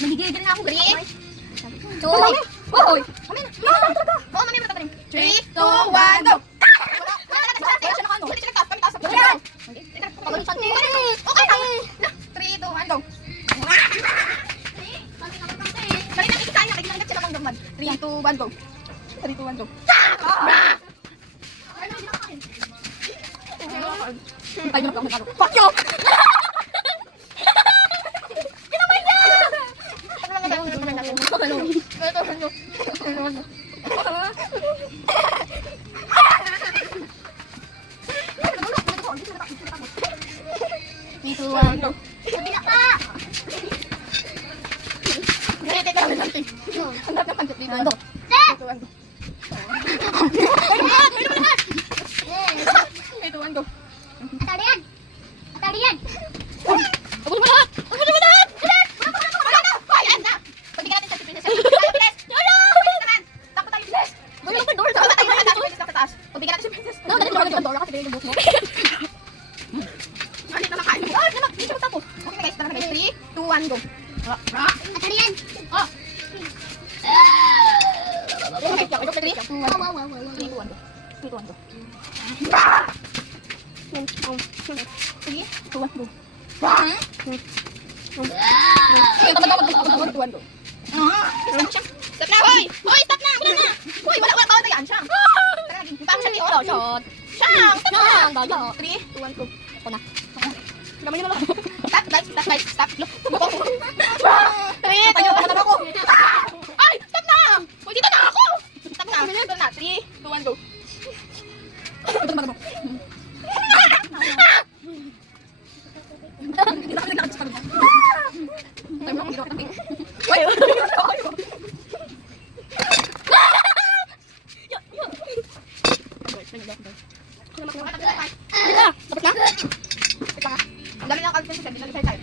Nagigigil na ako. 3, 2, 1, go! Fuck you! Stop na, hoy! Hoy, stop na! Wala na! Hoy, wala bawal na yan, Siyang! Parang siya ni Oro, shot! Siyang! Stop na! 3, 2, 1, go! Ako na. Gamay nyo na lang. Stop, guys! Stop, guys! Stop! Wait! Tayo pa naman ako! Ay! Stop na! Hoy, dito na ako! Stop na! Stop na! 3, 2, 1, go! Ito naman ako. Hindi na ako nagkakasya ka. Tayo mo akong ginawa ka natin. Uy! Tapos na? Ito nga. Ang dami ng kalpin sa sabi. Nag-isay tayo.